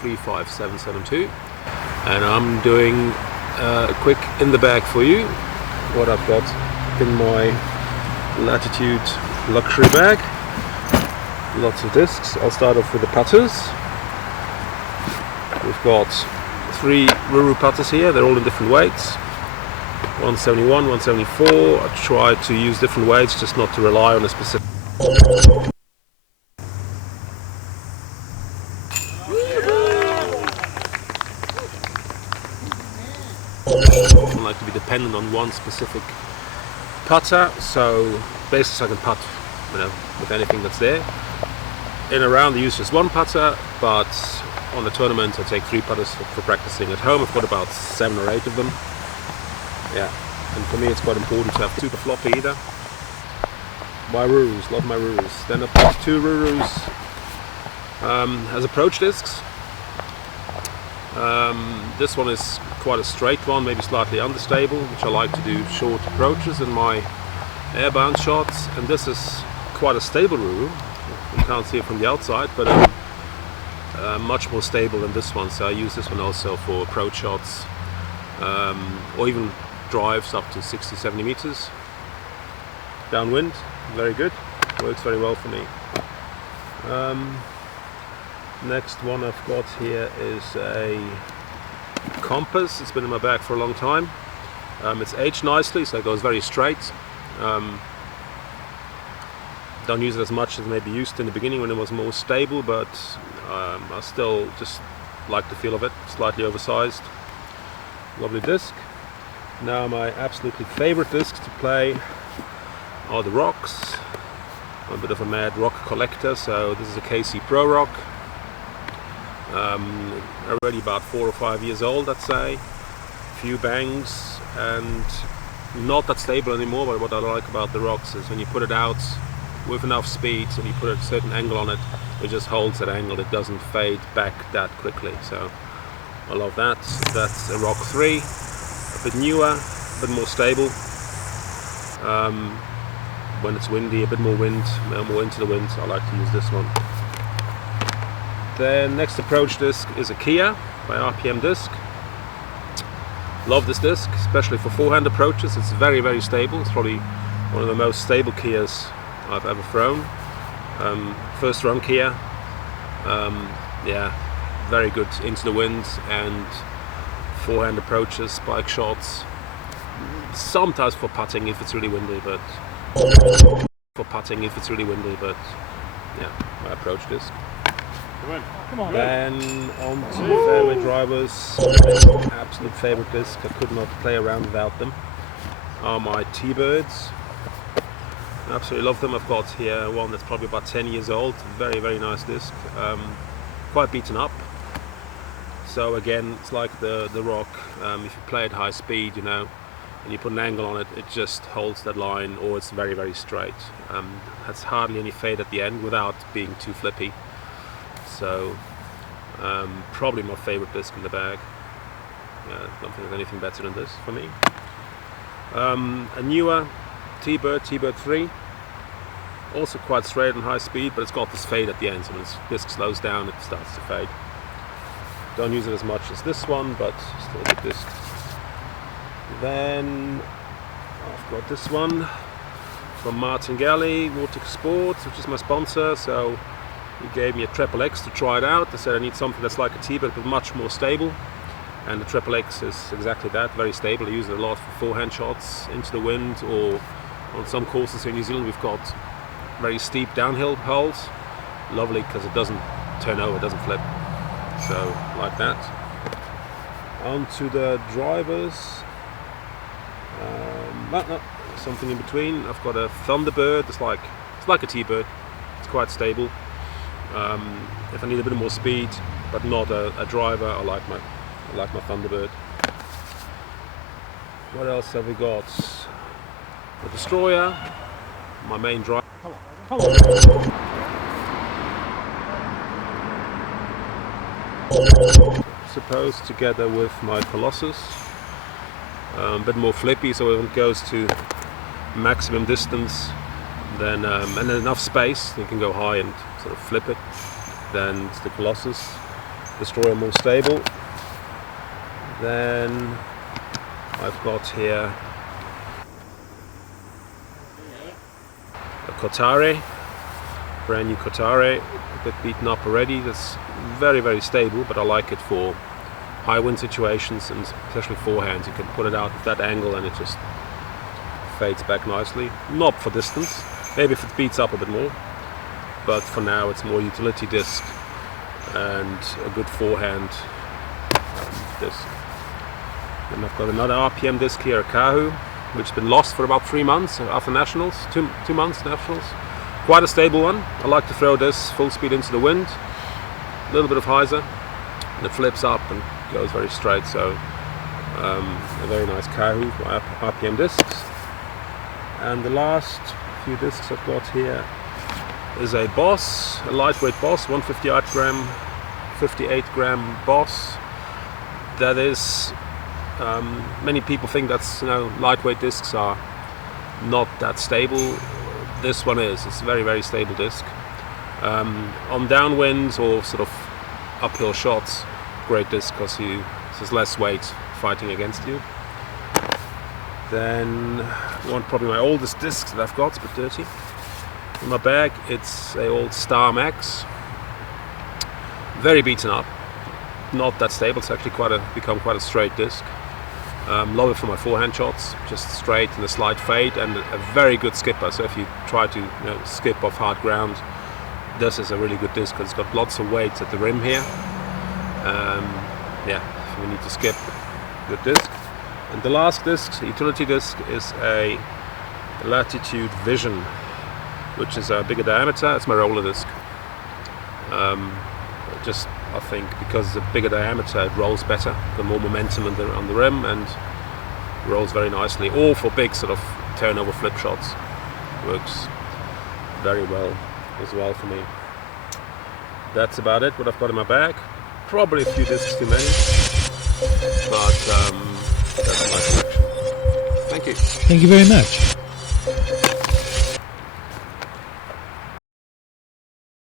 35772, and I'm doing a quick in the bag for you what I've got in my Latitude luxury bag. Lots of discs. I'll start off with the putters. We've got 3 Ruru putters here, they're all in different weights. 171, 174. I try to use different weights just not to rely on a specific. I don't like to be dependent on one specific putter, so basically I can putt, with anything that's there. In a round I use just 1 putter, but on the tournament I take 3 putters for practicing. At home I've got about 7 or 8 of them. Yeah, and for me it's quite important to have super floppy either. My Rurus, love my Rurus. Then I've got 2 Rurus as approach discs. This one is quite a straight one, maybe slightly understable, which I like to do short approaches in my airbound shots. And this is quite a stable Ruru. You can't see it from the outside, but much more stable than this one. So I use this one also for approach shots, or even drives up to 60-70 meters. Downwind, very good. Works very well for me. Next one I've got here is a compass. It's been in my bag for a long time. It's aged nicely, so it goes very straight. Don't use it as much as maybe used in the beginning when it was more stable, but I still just like the feel of it. Slightly oversized. Lovely disc. Now my absolutely favorite discs to play are the rocks. I'm a bit of a mad rock collector, so this is a KC Pro Rock. Already about 4 or 5 years old, I'd say. Few bangs and not that stable anymore, but what I like about the rocks is when you put it out with enough speed and you put a certain angle on it, it just holds that angle, it doesn't fade back that quickly, so I love that. That's a Rock 3, a bit newer, a bit more stable. When it's windy, a bit more wind, more into the wind, I like to use this one. The next approach disc is a Kia by RPM Disc. Love this disc, especially for forehand approaches. It's very, very stable. It's probably one of the most stable Kias I've ever thrown. First run Kia. Yeah, very good into the wind and forehand approaches, spike shots. Sometimes for putting if it's really windy, but yeah, my approach disc. Come on. Then on to fairway drivers. Absolute favorite disc. I could not play around without them. Are my T-Birds. Absolutely love them. I've got here one that's probably about 10 years old. Very, very nice disc. Quite beaten up. So again, it's like the Rock. If you play at high speed, and you put an angle on it, it just holds that line, or it's very, very straight. Has hardly any fade at the end without being too flippy. So probably my favorite disc in the bag. Yeah, I don't think there's anything better than this for me. A newer T-Bird 3, also quite straight and high speed, but it's got this fade at the end, so when the disc slows down it starts to fade. Don't use it as much as this one, but still a good disc. Then I've got this one from Martingale Nautica Sports, which is my sponsor. So he gave me a Triple X to try it out. I said I need something that's like a T-Bird but much more stable, and the Triple X is exactly that, very stable. I use it a lot for forehand shots into the wind, or on some courses here in New Zealand we've got very steep downhill holes. Lovely because it doesn't turn over, it doesn't flip, so like that. On to the drivers. No, something in between. I've got a Thunderbird. It's like a T-Bird. It's quite stable. If I need a bit more speed, but not a driver, I like my Thunderbird. What else have we got? The Destroyer, my main driver. Suppose together with my Colossus. A bit more flippy, so when it goes to maximum distance, then and enough space, you can go high and sort of flip it. Then it's the Colossus. Destroyer more stable. Then I've got here a Kotare, brand new Kotare, a bit beaten up already. That's very, very stable, but I like it for high wind situations and especially forehands. You can put it out at that angle and it just fades back nicely. Not for distance, maybe if it beats up a bit more, but for now it's more utility disc and a good forehand disc. Then I've got another RPM disc here, a Kahoo, which has been lost for about 3 months after nationals, two months nationals. Quite a stable one. I like to throw this full speed into the wind, a little bit of hyzer, and it flips up and goes very straight. So a very nice Kahoo RPM discs. And the last few discs I've got here is a Boss, a lightweight Boss, 158 gram Boss. That is, many people think that's, lightweight discs are not that stable. This one is. It's a very, very stable disc. On downwinds or sort of uphill shots, great disc because there's less weight fighting against you. Then probably my oldest disc that I've got, it's a bit dirty. In my bag, it's a old Star Max. Very beaten up, not that stable. It's actually become quite a straight disc. Love it for my forehand shots, just straight and a slight fade, and a very good skipper. So if you try to skip off hard ground, this is a really good disc because it's got lots of weight at the rim here. If you need to skip, good disc. And the last disc, utility disc, is a Latitude Vision, which is a bigger diameter. It's my roller disc. I think because it's a bigger diameter, it rolls better, got more momentum on the rim, and rolls very nicely. Or for big sort of turnover flip shots, works very well as well for me. That's about it. What I've got in my bag. Probably a few discs too many, but that's my collection. Thank you. Thank you very much.